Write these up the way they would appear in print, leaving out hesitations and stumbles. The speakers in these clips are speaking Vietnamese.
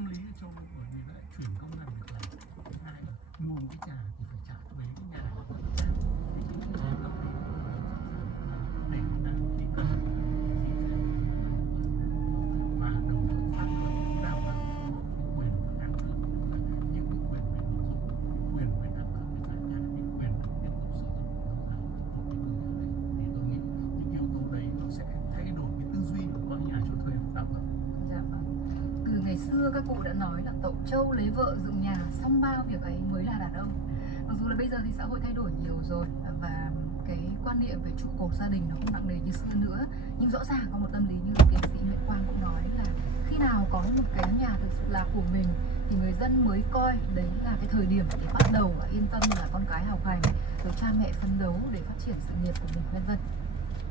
tâm lý ở châu Âu bởi vì nó lại chuyển công ăn việc làm. Thứ hai là mua một cái trà thì phải trả thuế cái nhà của người ta. Thế chính vì thế tâm lý để người ta khi cần thì sẽ và đồng thời pháp luật cũng đảm bảo quyền của các nước, những cái quyền về nội dung, quyền về đảm bảo về giá cả, cái quyền được tiếp tục sử dụng lâu dài của cái tư liệu đấy. Thì tôi nghĩ những yếu tố đấy nó sẽ thay đổi cái tư duy của các nhà cho thuê của pháp luật. Dạ vâng. Từ ngày xưa các cụ đã nói là tậu trâu lấy vợ dựng nhà, xong bao việc ấy mới là đàn ông. Mặc dù là bây giờ thì xã hội thay đổi nhiều rồi và cái quan niệm về trụ cột gia đình nó không nặng nề như xưa nữa, nhưng rõ ràng có một tâm lý như tiến sĩ Nguyễn Quang cũng nói là khi nào có một cái nhà thực sự là của mình thì người dân mới coi đấy là cái thời điểm để bắt đầu và yên tâm là con cái học hành, rồi cha mẹ phấn đấu để phát triển sự nghiệp của mình, vân vân.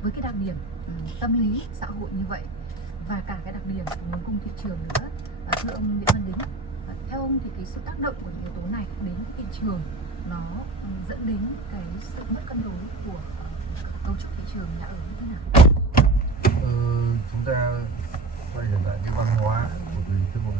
Với cái đặc điểm tâm lý xã hội như vậy và cả cái đặc điểm của nguồn cung thị trường nữa, thưa ông Nguyễn Văn Đính, theo ông thì cái sự tác động của những yếu tố này đến thị trường nó dẫn đến cái sự mất cân đối của cấu trúc thị trường nhà ở như thế nào? Chúng ta quay trở lại cái văn hóa của người Trung Quốc